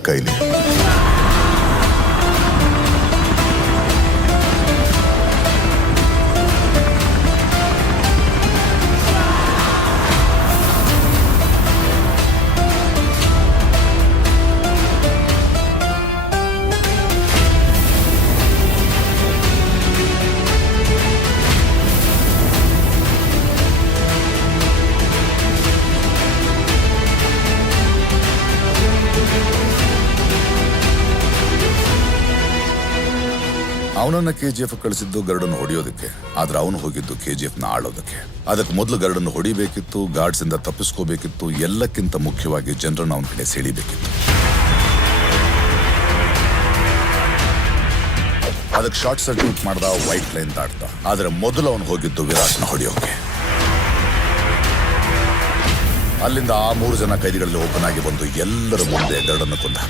ನಿನ್ ಕೈಲಿ. ಅವನನ್ನ KGF ಕಳಿಸಿದ್ದು ಗರುಡನ್ನು ಹೊಡೆಯೋದಕ್ಕೆ, ಆದ್ರೆ ಅವನು ಹೋಗಿದ್ದು KGF ನ ಆಳೋದಕ್ಕೆ. ಅದಕ್ಕೆ ಮೊದಲು ಗರುಡನ್ನು ಹೊಡಿಬೇಕಿತ್ತು, ಗಾರ್ಡ್ಸ್ ಇಂದ ತಪ್ಪಿಸ್ಕೋಬೇಕಿತ್ತು, ಎಲ್ಲಕ್ಕಿಂತ ಮುಖ್ಯವಾಗಿ ಜನರನ್ನ ಅವನ ಕಡೆ ಸೆಳಿಬೇಕಿತ್ತು. ಅದಕ್ಕೆ ಶಾರ್ಟ್ ಸರ್ಕ್ಯೂಟ್ ಮಾಡ್ದ, ವೈಟ್ ಲೈನ್ ದಾಟ್ದ. ಆದ್ರೆ ಮೊದಲು ಅವನು ಹೋಗಿದ್ದು ವಿರಾಟ್ನ ಹೊಡೆಯೋಕೆ. ಅಲ್ಲಿಂದ ಆ 3 ಜನ ಕೈದಿಗಳಲ್ಲಿ ಓಪನ್ ಆಗಿ ಬಂದು ಎಲ್ಲರ ಮುಂದೆ ಗರುಡನ್ನು ಕೊಂದ.